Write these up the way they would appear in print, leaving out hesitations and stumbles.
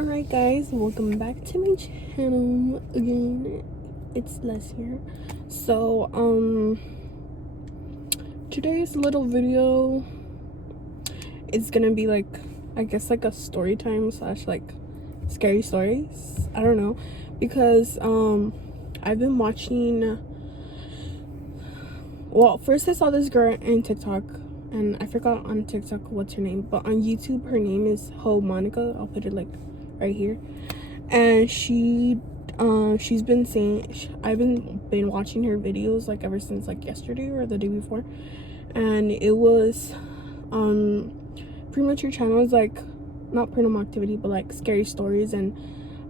Alright guys, welcome back to my channel again. It's Les here. So today's little video is gonna be like, I guess, like a story time slash like scary stories. I don't know, because I've been watching, well, first I saw this girl in TikTok, and I forgot on TikTok what's her name, but on YouTube her name is Ho Monica. I'll put it like right here. And she's been saying, I've been watching her videos like ever since like yesterday or the day before, and it was pretty much her channel is like not paranormal activity but like scary stories, and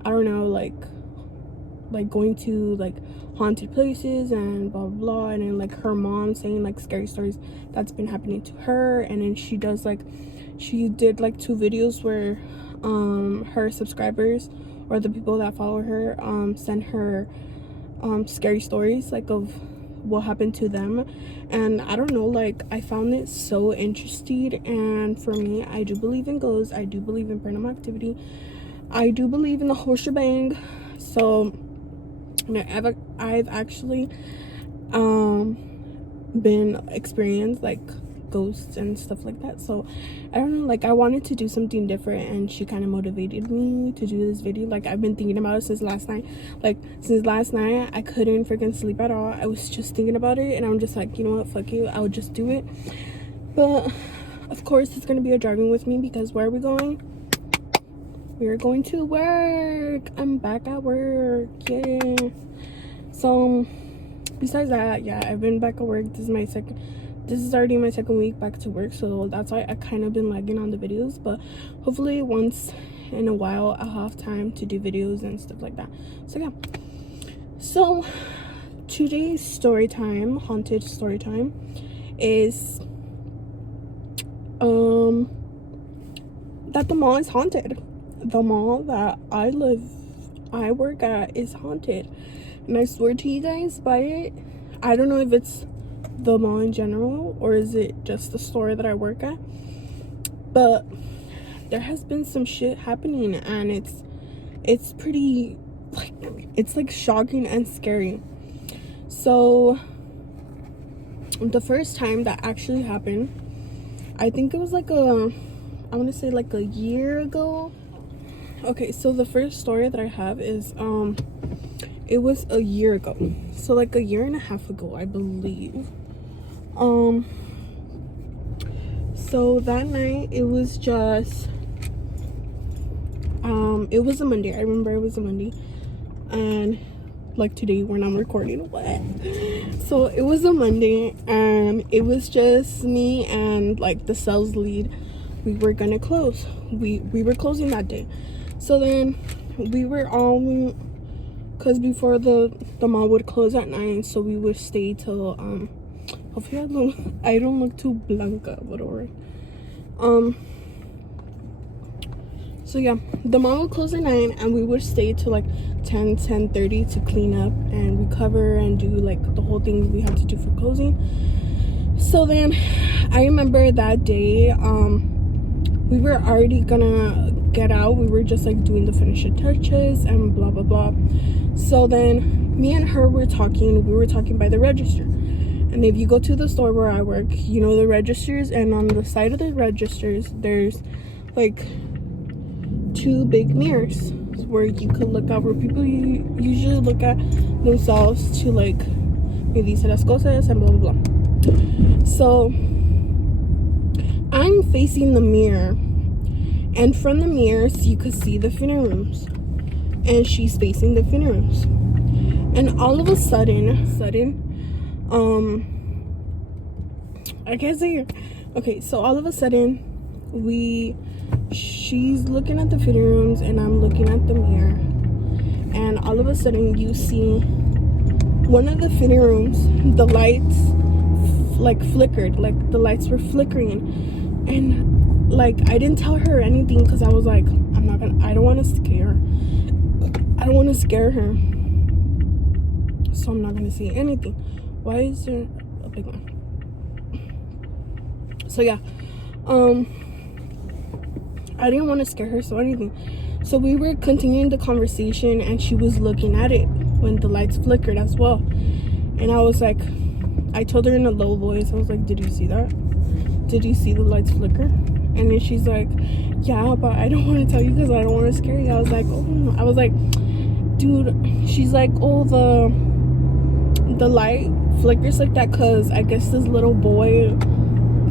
I don't know, like going to like haunted places and blah blah blah, and then like her mom saying like scary stories that's been happening to her. And then she did like 2 videos where her subscribers or the people that follow her send her scary stories like of what happened to them. And I don't know, like I found it so interesting. And for me, I do believe in ghosts, I do believe in paranormal activity, I do believe in the whole shebang. So I've actually been experienced like ghosts and stuff like that. So I don't know, like I wanted to do something different, and she kind of motivated me to do this video. Like I've been thinking about it since last night. Since last night I couldn't freaking sleep at all. I was just thinking about it, and I'm just like, you know what, fuck you, I would just do it. But of course it's gonna be a driving with me, because where are we going? We are going to work. I'm back at work. Yeah. So besides that, yeah, I've been back at work. This is already my second week back to work, so that's why I kind of been lagging on the videos. But hopefully once in a while I'll have time to do videos and stuff like that. So yeah. So today's story time, haunted story time, is that the mall is haunted. The mall that I work at is haunted, and I swear to you guys by it. I don't know if it's the mall in general or is it just the store that I work at, but there has been some shit happening, and it's pretty, like, it's like shocking and scary. So the first time that actually happened, I think it was like I want to say like a year ago. Okay, so the first story that I have is it was a year ago, so like a year and a half ago, I believe. So that night it was just it was a Monday. I remember it was a Monday, and like today when I'm recording, what? So it was a Monday, and it was just me and like the sales lead. We were gonna close. We were closing that day. So then we were all, because before the mall would close at 9, so we would stay till hopefully I don't look too blanca, whatever. So yeah, the mall would close at 9, and we would stay till like 10:30 to clean up and recover and do like the whole thing we had to do for closing. So then I remember that day we were already gonna get out. We were just like doing the finishing touches and blah blah blah. So then me and her were talking. We were talking by the register, and if you go to the store where I work, you know the registers, and on the side of the registers there's like 2 big mirrors where you could look at, where people usually look at themselves to like me dice las cosas and blah blah blah. So I'm facing the mirror, and from the mirrors you could see the fitting rooms, and she's facing the fitting rooms. And all of a sudden I can't say it. Okay, so all of a sudden she's looking at the fitting rooms and I'm looking at the mirror, and all of a sudden you see one of the fitting rooms, the lights like flickered, like the lights were flickering. And like I didn't tell her anything, because I was like, I don't want to scare her, so I'm not gonna say anything. Why is there a big one? So yeah, I didn't want to scare her, so anything. So we were continuing the conversation, and she was looking at it when the lights flickered as well. And I was like, I told her in a low voice, I was like, did you see that? Did you see the lights flicker? And then she's like, yeah, but I don't want to tell you because I don't want to scare you. I was like, oh no. I was like, dude. She's like, oh, the light flickers like that because I guess this little boy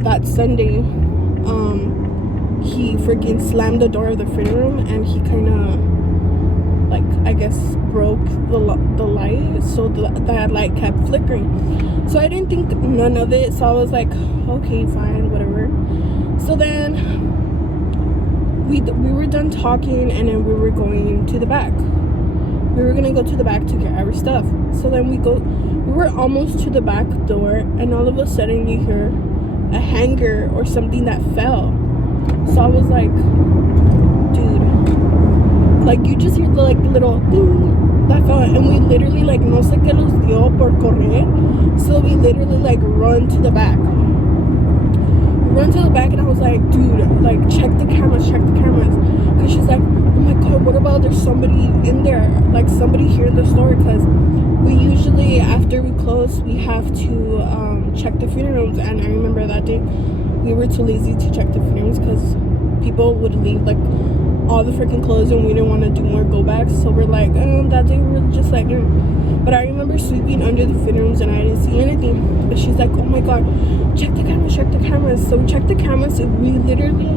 that Sunday, he freaking slammed the door of the fitting room, and he kind of, like, I guess broke the light, so that light kept flickering. So I didn't think none of it, so I was like, okay, fine, whatever. So then we were done talking, and then we were going to the back. We were gonna go to the back to get our stuff. So then we were almost to the back door, and all of a sudden you hear a hanger or something that fell. So I was like, dude, like, you just hear the like little ding that fell, and we literally, like, no sé qué nos dio por correr. So we literally, like, run to the back, and I was like, dude, like, check the cameras, because she's like, oh my god, what about there's somebody in there, like somebody here in the store, because we usually, after we close, we have to check the fitting rooms. And I remember that day we were too lazy to check the fitting rooms because people would leave like all the freaking clothes, and we didn't want to do more go backs. So we're like, that day we were just like, But I remember sweeping under the fitting rooms, and I didn't see anything. But she's like, oh my god, check the cameras. So we checked the cameras, and we literally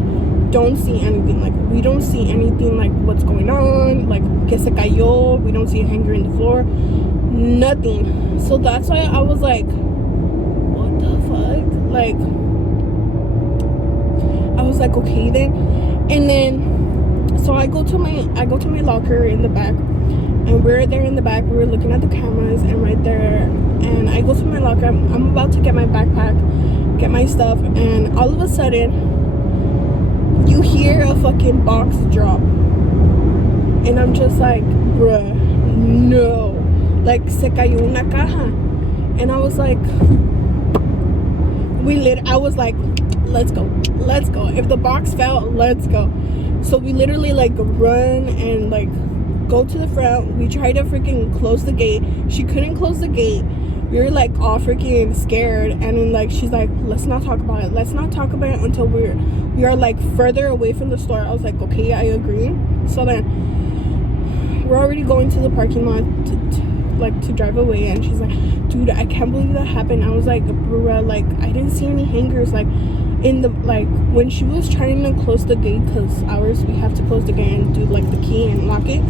don't see anything. Like, we don't see anything, like, what's going on, like, que se cayó. We don't see a hanger in the floor, nothing. So that's why I was like, what the fuck? Like, I was like, okay then. And then so I go to my locker in the back, and we're there in the back. We were looking at the cameras, and right there, and I go to my locker. I'm about to get my backpack, get my stuff, and all of a sudden you hear a fucking box drop, and I'm just like, bruh, no, like, se cayó una caja. And I was like, I was like, let's go. If the box fell, let's go. So we literally, like, run and, like, go to the front. We tried to freaking close the gate. She couldn't close the gate. We were, like, all freaking scared. And then, like, she's like, let's not talk about it until we are, like, further away from the store. I was like, okay, I agree. So then we're already going to the parking lot to drive away, and she's like, dude, I can't believe that happened. I was like, bruh, like, I didn't see any hangers, like, in the, like, when she was trying to close the gate, because ours, we have to close the gate and do, like, the key and lock it.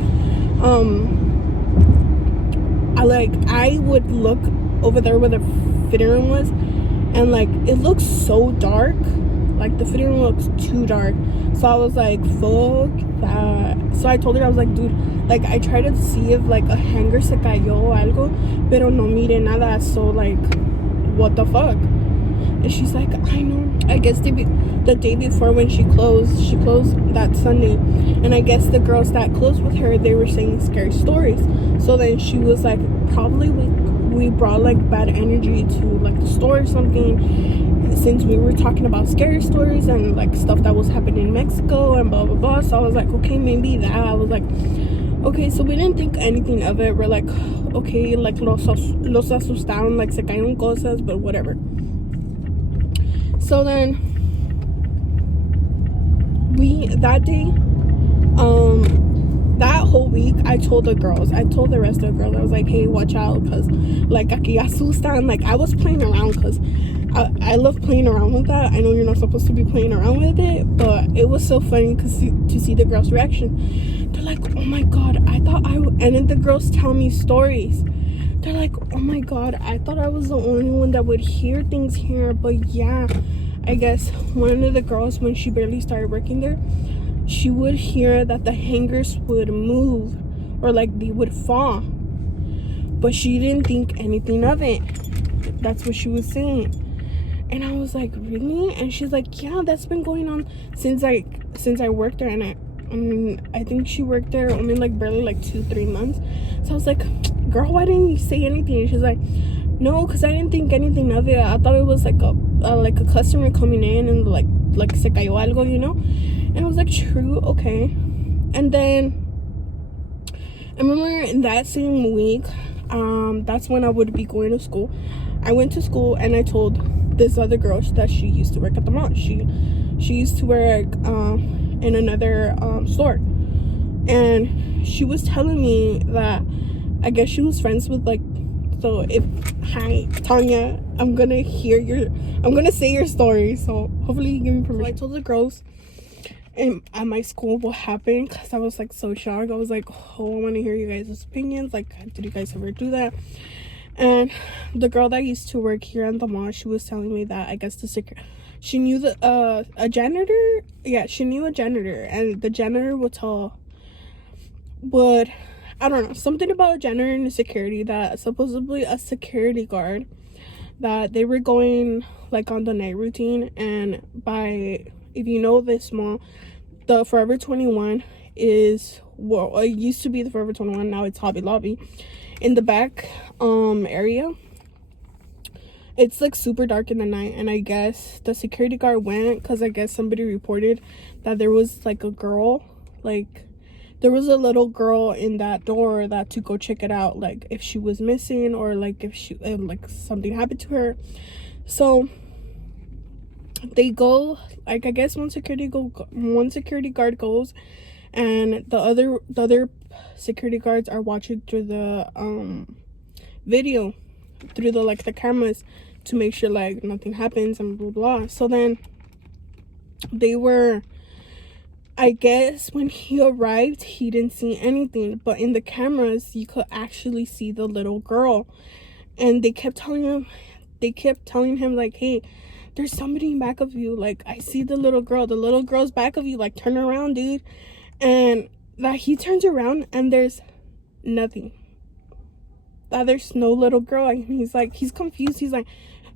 I would look over there where the fitting room was, and, like, it looks so dark. Like, the fitting room looks too dark. So I was like, fuck that. So I told her, I was like, dude, like, I tried to see if, like, a hanger se cayó o algo, pero no mire nada. So, like, what the fuck? And she's like, I know. I guess the day before when she closed that Sunday, and I guess the girls that closed with her, they were saying scary stories. So then she was like, probably we brought, like, bad energy to, like, the store or something, since we were talking about scary stories and, like, stuff that was happening in Mexico and blah blah blah. So I was like, okay, maybe that. I was like, okay. So we didn't think anything of it. We're like, okay, like, los asustaron, like, se cayeron cosas, but whatever. So then that day, that whole week, I told the rest of the girls, I was like, hey, watch out, because, like, aquí asustan. Like, I was playing around, because I love playing around with that. I know you're not supposed to be playing around with it, but it was so funny to see the girls' reaction. They're like, oh my god, and then the girls tell me stories. They're like, oh my god, I thought I was the only one that would hear things here. But yeah, I guess one of the girls, when she barely started working there, she would hear that the hangers would move, or, like, they would fall, but she didn't think anything of it. That's what she was saying. And I was like, really? And she's like, yeah, that's been going on since I worked there. And I think she worked there only, like, barely, like, 2-3 months. So I was like, girl, why didn't you say anything? And she's like, no, because I didn't think anything of it. I thought it was like a customer coming in and, like se cayó algo, you know. And I was like, true, okay. And then I remember in that same week, that's when I would be going to school. I went to school and I told this other girl that she used to work at the mall. She used to work in another store, and she was telling me that I guess she was friends with like. So if hi Tanya, I'm gonna say your story. So hopefully you give me permission. So I told the girls at my school what happened, because I was like so shocked. I was like, oh, I want to hear you guys' opinions. Like, did you guys ever do that? And the girl that used to work here at the mall, she was telling me that I guess she knew a janitor. Yeah, she knew a janitor, and the janitor would I don't know, something about a janitor and a security, that supposedly a security guard, that they were going like on the night routine, and if you know this mall, the Forever 21 is, well, it used to be the Forever 21, now it's Hobby Lobby. In the back area, it's like super dark in the night, and I guess the security guard went because I guess somebody reported that there was like a girl, like there was a little girl in that door, that to go check it out, like if she was missing, or like if she like something happened to her. So they go, like I guess one security guard goes, and the other security guards are watching through the video, through the cameras, to make sure like nothing happens and blah blah. So then they were, I guess when he arrived, he didn't see anything, but in the cameras you could actually see the little girl, and they kept telling him like, hey, there's somebody in back of you, like I see the little girl's back of you, like turn around, dude. And that he turns around and there's nothing, that there's no little girl. And he's confused. He's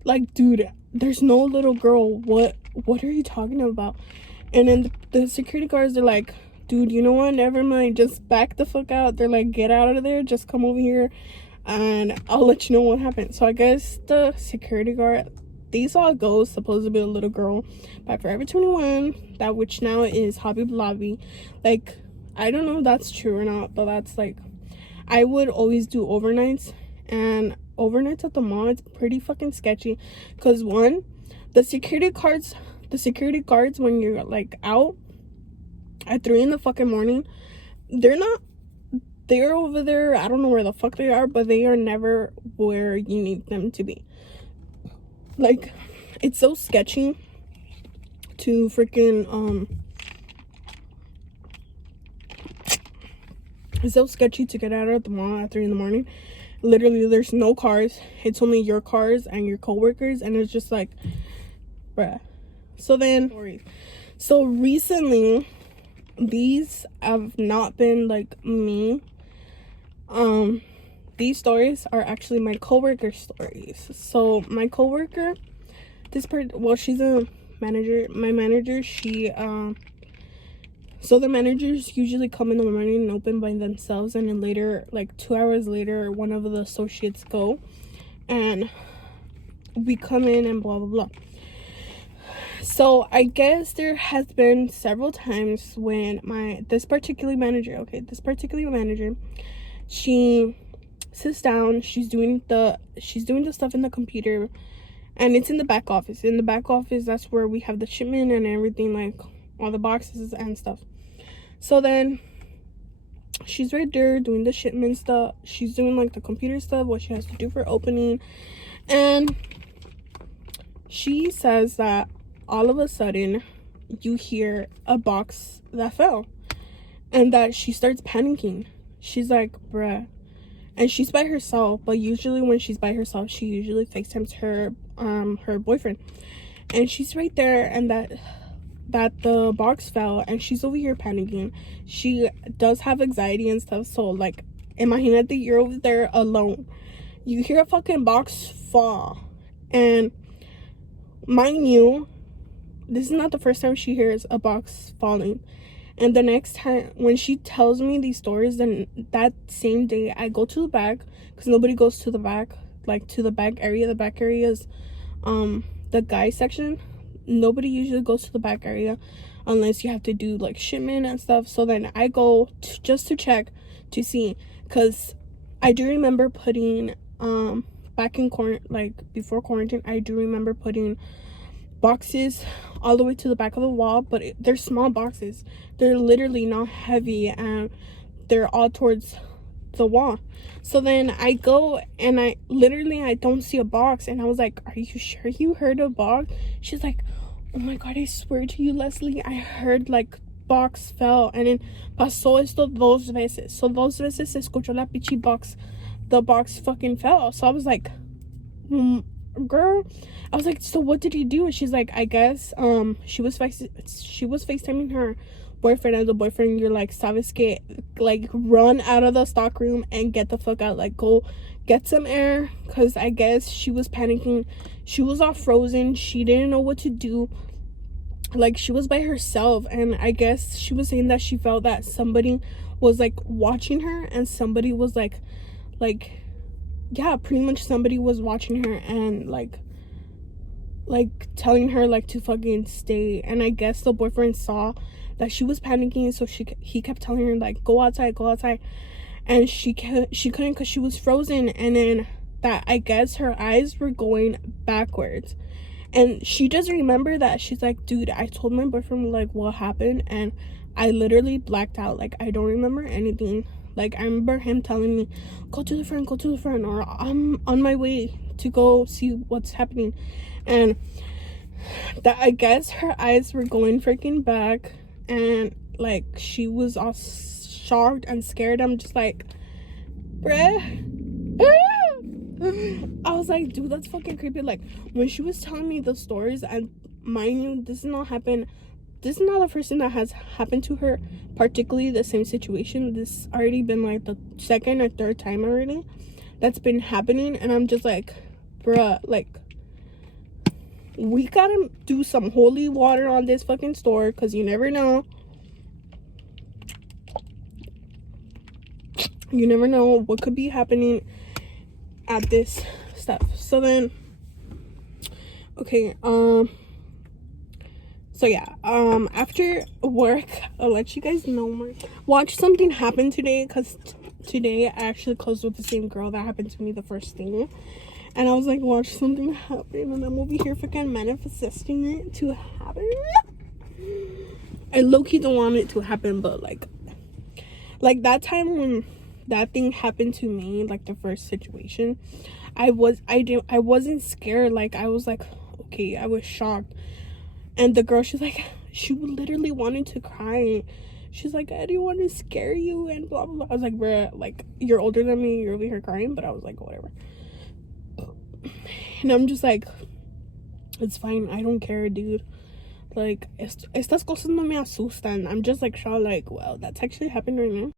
like dude, there's no little girl, what are you talking about? And then the security guards are like, dude, you know what, never mind, just back the fuck out. They're like, get out of there, just come over here and I'll let you know what happened. So I guess the security guard, they saw a ghost, supposed to be a little girl, by Forever 21, that which now is Hobby Lobby. Like, I don't know if that's true or not, but that's like, I would always do overnights, and overnights at the mall, it's pretty fucking sketchy, because one, the security guards, when you're like out at 3 in the fucking morning, they're over there, I don't know where the fuck they are, but they are never where you need them to be. Like, it's so sketchy to freaking it's so sketchy to get out of the mall at 3 in the morning. Literally, there's no cars, it's only your cars and your coworkers, and it's just like, bruh. So recently, these have not been like me. These stories are actually my coworker stories. So my coworker, she's a manager. My manager, so the managers usually come in the morning and open by themselves, and then later, like 2 hours later, one of the associates go, and we come in and blah blah blah. So I guess there has been several times when this particular manager, she sits down, she's doing the stuff in the computer, and it's in the back office. In the back office, that's where we have the shipment and everything, like all the boxes and stuff. So then she's right there doing the shipment stuff. She's doing like the computer stuff, what she has to do for opening, and she says that all of a sudden you hear a box that fell, and that she starts panicking. She's like, bruh. And she's by herself, but usually when she's by herself, she usually FaceTimes her boyfriend. And she's right there, and that the box fell, and she's over here panicking. She does have anxiety and stuff, so like, imagine that you're over there alone. You hear a fucking box fall, and mind you, this is not the first time she hears a box falling. And the next time, when she tells me these stories, then that same day, I go to the back, because nobody goes to the back, like to the back area. The back area is the guy section. Nobody usually goes to the back area unless you have to do like shipment and stuff. So then I go just to check to see, because I do remember putting back in like before quarantine, I do remember putting boxes all the way to the back of the wall, but they're small boxes. They're literally not heavy, and they're all towards the wall. So then I go and I don't see a box, and I was like, are you sure you heard a box? She's like, oh my god, I swear to you, Leslie, I heard like box fell, and then pasó esto dos veces. So dos veces se escuchó la pichi box. The box fucking fell. So I was like, girl, I was like, so what did he do? And she's like, I guess she was FaceTiming her boyfriend, and the boyfriend, you're like, sabes que, like, run out of the stock room and get the fuck out, like, go get some air, because I guess she was panicking. She was all frozen. She didn't know what to do. Like, she was by herself, and I guess she was saying that she felt that somebody was like watching her, and somebody was like yeah, pretty much somebody was watching her and like telling her like to fucking stay. And I guess the boyfriend saw that she was panicking, so he kept telling her like, go outside, and she couldn't, because she was frozen. And then that, I guess her eyes were going backwards, and she doesn't remember that. She's like, dude, I told my boyfriend like what happened, and I literally blacked out. Like, I don't remember anything. Like, I remember him telling me, go to the front, or I'm on my way to go see what's happening. And that, I guess her eyes were going freaking back, and like she was all shocked and scared. I'm just like, bruh. I was like, dude, that's fucking creepy. Like, when she was telling me the stories, and mind you, this is not the first thing that has happened to her, particularly the same situation. This already been like the second or third time already that's been happening. And I'm just like, bruh, like, we gotta do some holy water on this fucking store, because you never know. You never know what could be happening at this stuff. So then, okay, so yeah, after work, I'll let you guys know more. Watch something happen today, because today I actually closed with the same girl that happened to me the first thing. And I was like, watch something happen, and I'm over here freaking manifesting it to happen. I low-key don't want it to happen, but like that time when that thing happened to me, like the first situation, I wasn't scared. Like, I was like, okay, I was shocked. And the girl, she's like, she literally wanted to cry. She's like, I didn't want to scare you and blah blah blah. I was like, bruh, like, you're older than me, you're over here crying. But I was like, whatever. And I'm just like, it's fine, I don't care, dude. Like, estas cosas no me asustan. I'm just like shocked, like, wow, that's actually happened right now.